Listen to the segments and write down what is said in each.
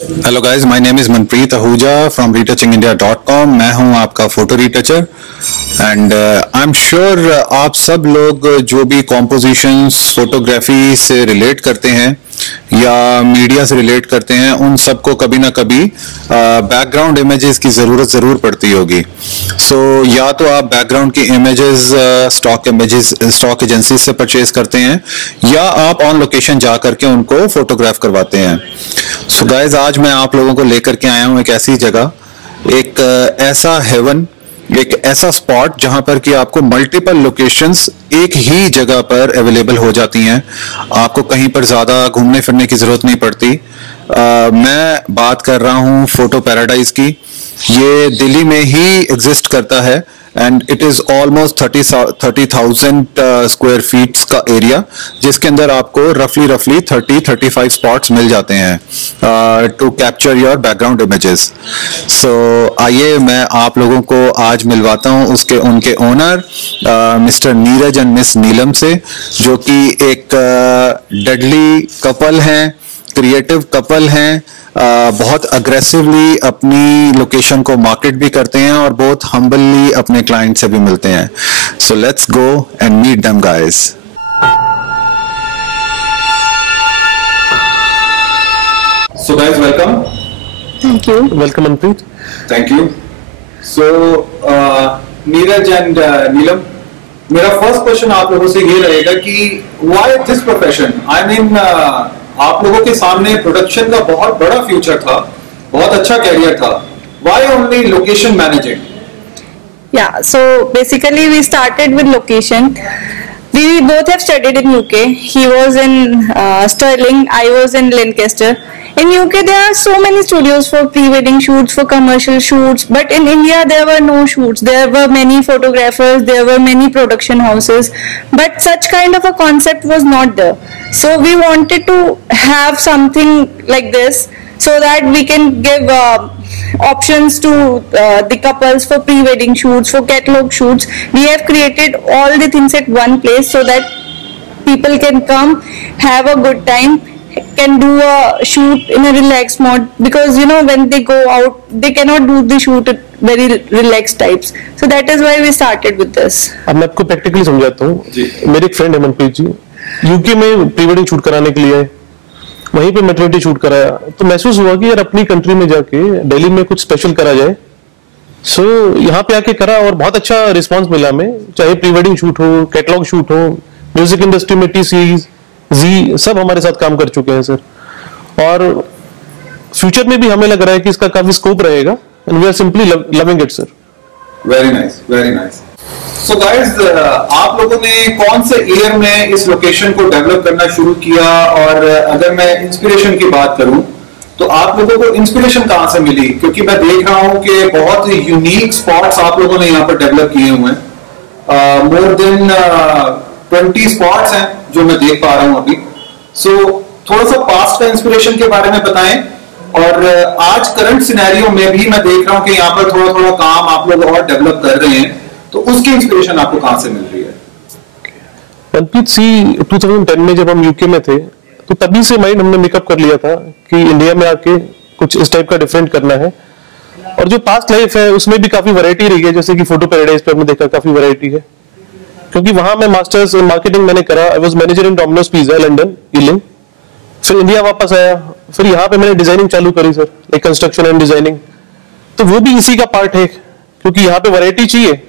Hello guys, my name is Manpreet Ahuja from retouchingindia.com। मैं हूं आपका photo retoucher and I am sure आप सब लोग जो भी कॉम्पोजिशंस फोटोग्राफी से रिलेट करते हैं या मीडिया से रिलेट करते हैं, उन सबको कभी ना कभी बैकग्राउंड इमेजेस की ज़रूरत ज़रूर पड़ती होगी। सो या तो आप बैकग्राउंड की इमेजेस स्टॉक एजेंसी से परचेज करते हैं या आप ऑन लोकेशन जा करके उनको फोटोग्राफ करवाते हैं। सो गाइस, आज मैं आप लोगों को लेकर के आया हूँ एक ऐसी जगह, एक ऐसा हेवन, एक ऐसा स्पॉट जहां पर कि आपको मल्टीपल लोकेशंस एक ही जगह पर अवेलेबल हो जाती हैं। आपको कहीं पर ज़्यादा घूमने फिरने की ज़रूरत नहीं पड़ती। मैं बात कर रहा हूं फोटो पैराडाइज की। ये दिल्ली में ही एग्जिस्ट करता है and it is almost 30,000 square feets का एरिया, जिसके अंदर आपको रफली 30-35 स्पॉट्स मिल जाते हैं to capture your background images. So आइए मैं आप लोगों को आज मिलवाता हूं उनके owner mister Neeraj and miss Neelam से, जो कि एक डेडली कपल हैं, क्रिएटिव कपल हैं, बहुत अग्रेसिवली अपनी लोकेशन को मार्केट भी करते हैं और बहुत हम्बली अपने क्लाइंट से भी मिलते हैं। So let's go and meet them guys. So guys, welcome. Thank you. Welcome Manpreet. Thank you. So Neeraj and Neelam, मेरा फर्स्ट क्वेश्चन आप लोगों से ये रहेगा कि why this profession? I mean, आप लोगों के सामने प्रोडक्शन का बहुत बड़ा फ्यूचर था, बहुत अच्छा कैरियर था। Why only location managing? Yeah, so basically we started with location. We both have studied in UK. He was in Stirling, I was in Lancaster. In UK there are so many studios for pre-wedding shoots, for commercial shoots, but in India there were no shoots. There were many photographers, there were many production houses, but such kind of a concept was not there. So we wanted to have something like this so that we can give options to the couples for pre-wedding shoots, for catalog shoots. We have created all the things at one place so that people can come, have a good time, can do a shoot in a relaxed mode, because you know when they go out they cannot do the shoot at very relaxed types. So that is why we started with this. अब मैं आपको practically समझाता हूँ। मेरे एक friend है मनप्रीत जी, UK में pre wedding shoot कराने के लिए, वहीं पे मैटरनिटी शूट कराया, तो महसूस हुआ कि यार अपनी कंट्री में जाके दिल्ली में कुछ स्पेशल करा जाए। सो यहाँ पे आके करा और बहुत अच्छा रिस्पांस मिला हमें, चाहे प्री वेडिंग शूट हो, कैटलॉग शूट हो, म्यूजिक इंडस्ट्री में टी सीरीज जी सब हमारे साथ काम कर चुके हैं सर, और फ्यूचर में भी हमें लग रहा है कि इसका काफी स्कोप रहेगा and we are simply loving it sir. Very nice, very nice. So guys, आप लोगों ने कौन से ईयर में इस लोकेशन को डेवलप करना शुरू किया? और अगर मैं इंस्पिरेशन की बात करूं तो आप लोगों को इंस्पिरेशन कहां से मिली? क्योंकि मैं देख रहा हूं कि बहुत ही यूनिक स्पॉट्स आप लोगों ने यहाँ पर डेवलप किए हुए हैं। मोर देन 20 स्पॉट्स हैं जो मैं देख पा रहा हूं अभी। सो थोड़ा सा पास्ट का इंस्पिरेशन के बारे में बताएं, और आज करंट सिनेरियो में भी मैं देख रहा हूं कि यहाँ पर थोड़ा थोड़ा काम आप लोग और डेवलप कर रहे हैं, तो उसकी इंस्पिरेशन आपको कहां से मिल रही है? मनप्रीत सी 2010 में जब हम यूके में थे तो तभी से माइंड हमने मेकअप कर लिया था कि इंडिया में आके कुछ इस टाइप का डिफरेंट करना है, और जो पास्ट लाइफ है उसमें भी काफी वैरायटी रही है, जैसे कि फोटो पैराडाइज पे हमने देखा काफी वैरायटी है, क्योंकि वहां मैं मास्टर्स इन मार्केटिंग मैंने करा। I was manager in Domino's pizza London ailing. फिर इंडिया वापस आया, फिर यहाँ पे मैंने डिजाइनिंग चालू करी सर, एक कंस्ट्रक्शन एंड डिजाइनिंग, तो वो भी इसी का पार्ट है, क्योंकि यहाँ पे वैरायटी चाहिए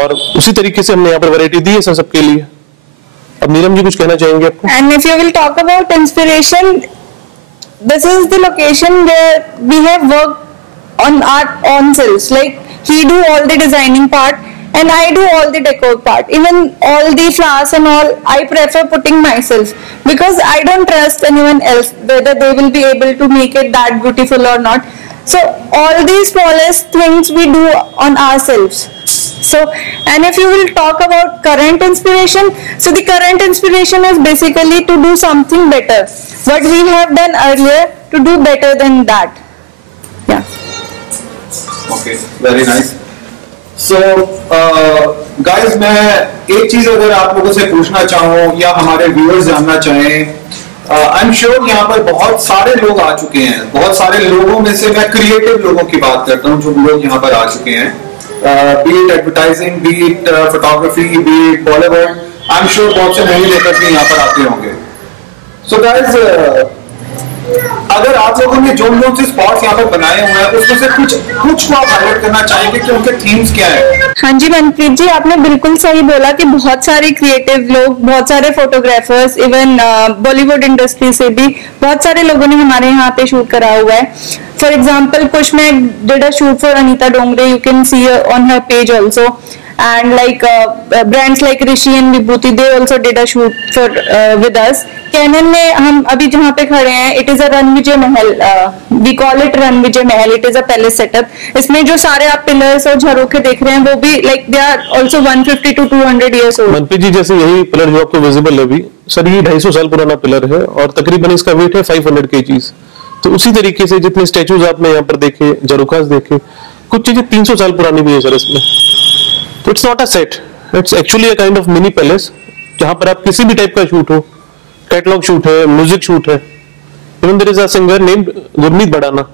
और उसी तरीके से हमने यहाँ पर वैरायटी दी है सर सबके लिए। अब नीलम जी कुछ कहना चाहेंगे आपको? And if you will talk about inspiration, this is the location where we have worked on our own selves. Like he do all the designing part and I do all the decor part. Even all the flowers and all, I prefer putting myself, because I don't trust anyone else whether they will be able to make it that beautiful or not. So all these smallest things we do on ourselves. So, and if you will talk about current inspiration, so the current inspiration is basically to do something better. What we have done earlier, to do better than that. Yeah. Okay, very nice. So, guys, मैं एक चीज अगर आप लोगों से पूछना चाहूँ या हमारे व्यूअर्स जानना चाहें आई एम श्योर यहाँ पर बहुत सारे लोग आ चुके हैं, बहुत सारे लोगों में से मैं क्रिएटिव लोगों की बात करता हूँ जो लोग यहाँ पर आ चुके हैं, B it advertising, B it photography, B it Bollywood, I am sure बहुत से मूवी मेकर्स भी यहाँ पर आते होंगे। सो गाइस, अगर आप लोगों ने जो से स्पॉट्स यहाँ पर बनाए हुए हैं उसमें से कुछ को आप हाईलाइट करना चाहेंगे कि उनके थीम्स क्या है? हाँ जी मनप्रीत जी, आपने बिल्कुल सही बोला कि बहुत सारे क्रिएटिव लोग, बहुत सारे फोटोग्राफर्स, इवन बॉलीवुड इंडस्ट्री से भी बहुत सारे लोगों ने हमारे यहाँ पे शूट करा हुआ है। फॉर एग्जाम्पल कुशमेक did a shoot for Anita Dongre, you can see on her page also, and like brands like Rishi and Vibhuti, they also did a shoot for with us. Canon में हम अभी जहाँ पे खड़े हैं, it is a Ranvijay Mahal, we call it Ranvijay Mahal, it is a palace setup. इसमें जो सारे आप पिलर्स और झरोखे देख रहे हैं वो भी like they are also 150 to 200 years old. Manpreet जी, जैसे यही पिलर जो आपको विजिबल है अभी सर, ये 250 साल पुराना पिलर है और तकरीबन इसका वेट है 500 kgs। तो उसी तरीके से जितने स्टेचूज आपने यहाँ पर देखे, झरोखास देखे, कुछ चीजें 300 साल पुरानी भी है सर इसमें। तो it's not a set, it's actually a kind of mini palace जहां पर आप किसी भी टाइप का शूट हो, कैटलॉग शूट है, म्यूजिक शूट है। Even there is a singer named Gurmeet Bhadana,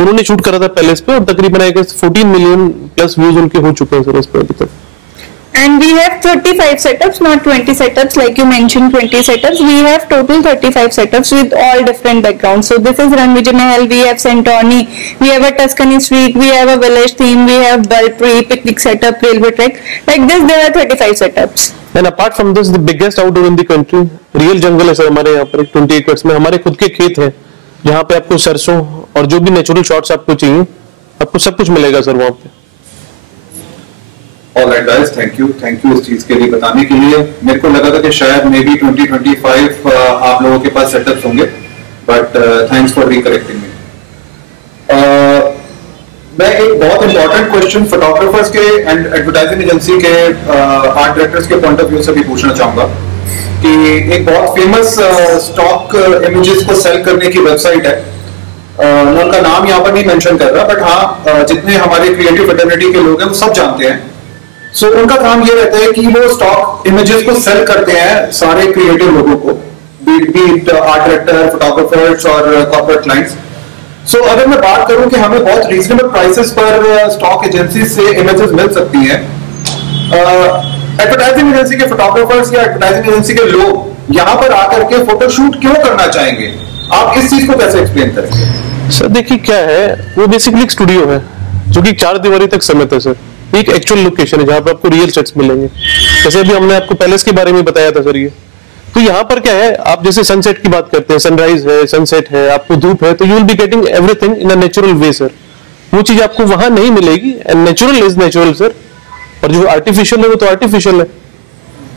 उन्होंने शूट करा था पैलेस पे और तकरीबन I guess 14 million plus views उनके हो चुके हैं सर इस पे अभी तक। And we have 35 setups, not 20 setups like you mentioned 20 setups. We have total 35 setups with all different backgrounds. So this is Ranvijay Mahal, we have Santoni, we have a Tuscany street, we have a village theme, we have Balpri, picnic setup, railway track. Like this there are 35 setups. And apart from this, the biggest outdoor in the country, real jungle है sir हमारे यहाँ पर 20 एकड़ में, हमारे खुद के खेत हैं जहाँ पे आपको सरसों और जो भी नेचुरल शॉट्स आपको चाहिए, आपको सब कुछ मिलेगा सर वहाँ पे। Alright guys, thank you इस चीज के लिए बताने के लिए। मेरे को लगा था कि शायद मे बी 2025 आप लोगों के पास सेटअप्स होंगे, बट थैंक्स फॉर रिकरेक्टिंग मी। मैं एक बहुत इंपॉर्टेंट क्वेश्चन फोटोग्राफर्स के एंड एडवर्टाइजिंग एजेंसी के आर्ट डायरेक्टर्स के पॉइंट ऑफ व्यू से भी पूछना चाहूंगा कि एक बहुत फेमस स्टॉक इमेजेस को सेल करने की वेबसाइट है, मैं उनका नाम यहाँ पर नहीं मेंशन कर रहा, बट हाँ जितने हमारे क्रिएटिव फ्रेटर्निटी के लोग हैं वो सब जानते हैं। सो उनका काम ये रहता है कि वो स्टॉक इमेजेस को सेल करते हैं सारे क्रिएटिव लोगों को, B it art director, photographers और कॉर्पोरेट क्लाइंट्स। सो अगर मैं बात करूं कि हमें बहुत रीजनेबल प्राइसेस पर स्टॉक एजेंसी से इमेजेस मिल सकती हैं, एडवर्टाइजिंग एजेंसी के फोटोग्राफर्स या एडवर्टाइजिंग एजेंसी के लोग यहाँ पर आकर के फोटोशूट क्यों करना चाहेंगे? आप इस चीज को कैसे एक्सप्लेन करेंगे? सर देखिए क्या है, वो बेसिकली एक स्टूडियो है जो कि 4 दीवारी तक सीमित है सर, एक एक्चुअल लोकेशन है जहां पर आपको रियल सेट्स मिलेंगे। जैसे अभी हमने आपको पैलेस के बारे में बताया था सर, ये तो यहाँ पर क्या है, आप जैसे सनसेट की बात करते हैं, सनराइज है, सनसेट है, आपको धूप है, तो you will be getting everything in a natural way sir. वो चीज आपको वहां नहीं मिलेगी, and natural is natural sir, और जो आर्टिफिशियल है वो तो आर्टिफिशियल है।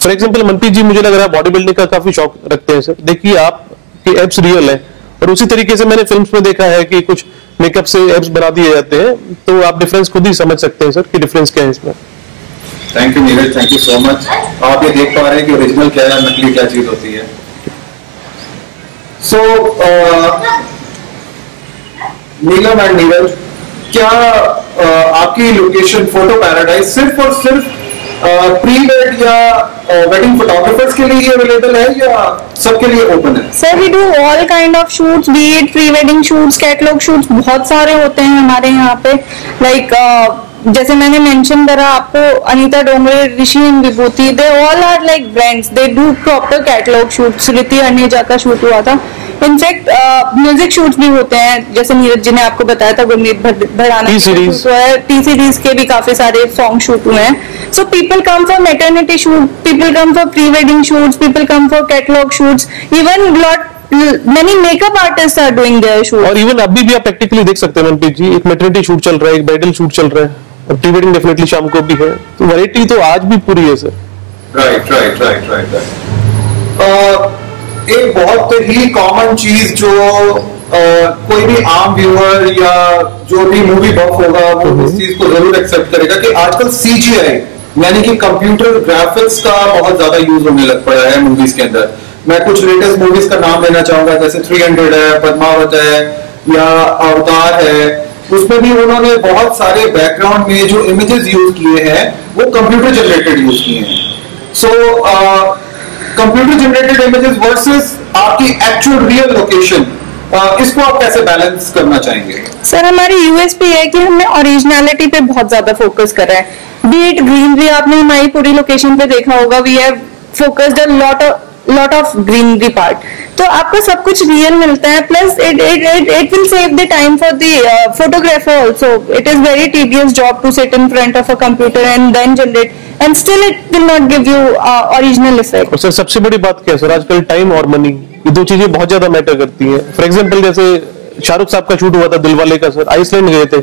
फॉर एग्जाम्पल मनप्रीत जी, मुझे लग रहा है बॉडी बिल्डिंग का काफी शौक रखते हैं सर, देखिए आपके एब्स रियल है, और उसी तरीके से मैंने फिल्म्स में देखा है कि कुछ मेकअप से एब्स बना दिए जाते हैं, तो आप डिफरेंस खुद ही समझ सकते हैं सर कि डिफरेंस क्या है इसमें। Thank you Neeraj, thank you so much. आप ये देख पा रहे हैं कि ओरिजिनल क्या है, नकली क्या चीज होती है। सो नीलम एंड नीरज, क्या आपकी लोकेशन फोटो पैराडाइज सिर्फ और सिर्फ प्री वेड या वेडिंग फोटोग्राफर्स के लिए अवेलेबल है या सबके लिए ओपन है? Sir we do all kind of shoots, be it pre wedding shoots, catalogue shoots, बहुत सारे होते हैं हमारे यहाँ पे। लाइक जैसे मैंने मेंशन करा आपको, Anita Dongre, Rishi and Vibhuti, they all are like brands, they do proper catalogue shoots. Riti Arneja का शूट हुआ था, इनफैक्ट म्यूजिक शूट्स भी होते हैं, जैसे नीरज जी ने आपको बताया था गुरमीत भड़ाना टी सीरीज के भी काफी सारे सॉन्ग शूट हुए हैं। So people come for maternity shoot, people come for pre wedding shoots, people come for catalogue shoots, even many makeup artists are doing their shoot। और इवन अभी भी आप प्रैक्टिकली देख सकते हैं मनप्रीत जी, एक मैटरनिटी शूट चल रहा है, एक ब्राइडल शूट चल रहा है, और प्री वेडिंग डेफिनेटली शाम को भी है, तो वैरायटी तो आज भी पूरी है सर। राइट। एक बहुत ही कॉमन चीज जो कोई भी आम व्यूअर या जो भी मूवी बफ होगा वो इस चीज को जरूर एक्सेप्ट करेगा कि आजकल CGI यानी कि कंप्यूटर ग्राफिक्स का बहुत ज्यादा यूज होने लग पड़ा है मूवीज के अंदर। मैं कुछ लेटेस्ट मूवीज का नाम लेना चाहूंगा, जैसे 300 है, पद्मावत है या अवतार है, उसमें भी उन्होंने बहुत सारे बैकग्राउंड में जो इमेजेस यूज किए हैं वो कंप्यूटर जनरेटेड यूज किए हैं। So computer generated images versus आपकी एक्चुअल रियल लोकेशन, इसको आप कैसे बैलेंस करना चाहेंगे? सर हमारी यूएसपी है कि हमने ओरिजिनलिटी पे बहुत ज्यादा फोकस कर रहा है। बी इट ग्रीनरी, आपने हमारी पूरी लोकेशन पे देखा होगा, we have focused a lot of greenery part, तो आपको सब कुछ रियल मिलता है। Plus it will save the time for the photographer also. It is very tedious job to sit in front of a computer and then generate, and still it will not give you original effect. और sir सबसे बड़ी बात क्या है sir, आजकल time और money, ये दो चीजें बहुत ज्यादा मैटर करती हैं। फॉर एग्जांपल जैसे शाहरुख साहब का शूट हुआ था दिलवाले का, सर आइसलैंड गए थे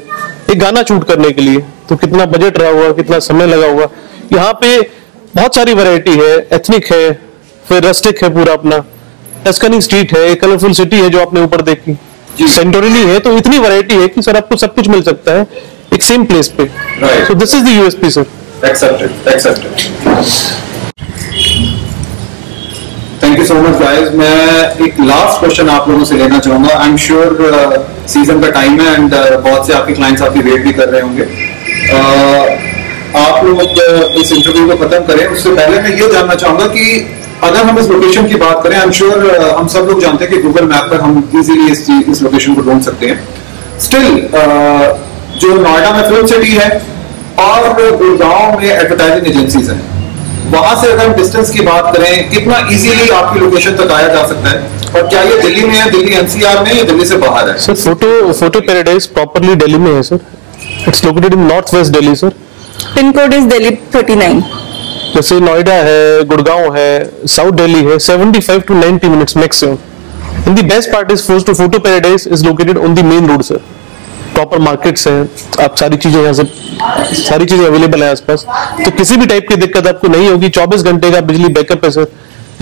एक गाना शूट करने के लिए, तो कितना बजट रहा हुआ, कितना समय लगा हुआ। यहाँ पे बहुत सारी वैरायटी है, एथनिक है, फिर रस्टिक है, पूरा अपना टस्कनी स्ट्रीट है, कलरफुल सिटी है जो आपने ऊपर देखी, सेंटोरिनी है, तो इतनी वैरायटी है कि सर आपको सब कुछ मिल सकता है एक सेम प्लेस पे। So this is the USP sir. Accepted. Thank you so much guys. मैं एक लास्ट क्वेश्चन आप लोगों से लेना चाहूंगा। आई एम श्योर सीजन का टाइम है एंड बहुत से आपके क्लाइंट्स आपकी वेट भी कर रहे होंगे। आप लोग इस इंटरव्यू को खत्म करें उससे पहले मैं ये जानना चाहूंगा कि अगर हम इस लोकेशन की बात करें, आई एम श्योर हम सब लोग जानते हैं कि गूगल मैप पर हम इजीली इस लोकेशन को ढूंढ सकते हैं। स्टिल जो नोएडा में फिल्म सिटी है और गुड़गांव में एडवर्टाइजिंग एजेंसीज हैं, वहां से अगर हम डिस्टेंस की बात करें, कितना इजीली आपकी लोकेशन तक आया जा सकता है? और क्या ये दिल्ली में है, दिल्ली एनसीआर में, या दिल्ली से बाहर है? Sir photo paradise properly Delhi में है sir. It's located in north west Delhi sir. Pin code is Delhi 39। जैसे नोएडा है, गुड़गांव है, साउथ दिल्ली है, 75 to 90 minutes maximum. And the best part is photo paradise is located on the main road sir. Proper markets हैं, आप सारी चीजें यहाँ से, सारी चीजें अवेलेबल है आसपास, तो किसी भी टाइप की दिक्कत आपको नहीं होगी। 24 घंटे का बिजली बैकअप है सर।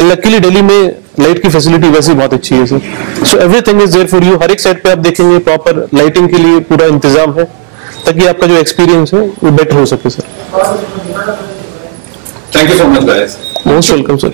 लकीली दिल्ली में लाइट की फैसिलिटी वैसे बहुत अच्छी है sir. So everything is there for you. हर एक साइड पे आप देखेंगे प्रॉपर लाइटिंग के लिए पूरा इंतजाम है, ताकि आपका जो एक्सपीरियंस है वो बेटर हो सके sir. Thank you so much guys. Most welcome sir.